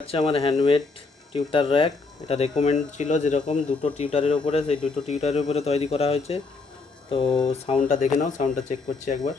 হচ্ছে আমার handmade tutor rack. এটা রেকমেন্ড ছিল যেরকম দুটো টিউটারের উপরে, সেই দুটো টিউটারের উপরে তৈরি করা হয়েছে। তো সাউন্ডটা দেখে নাও, সাউন্ডটা চেক করছি একবার।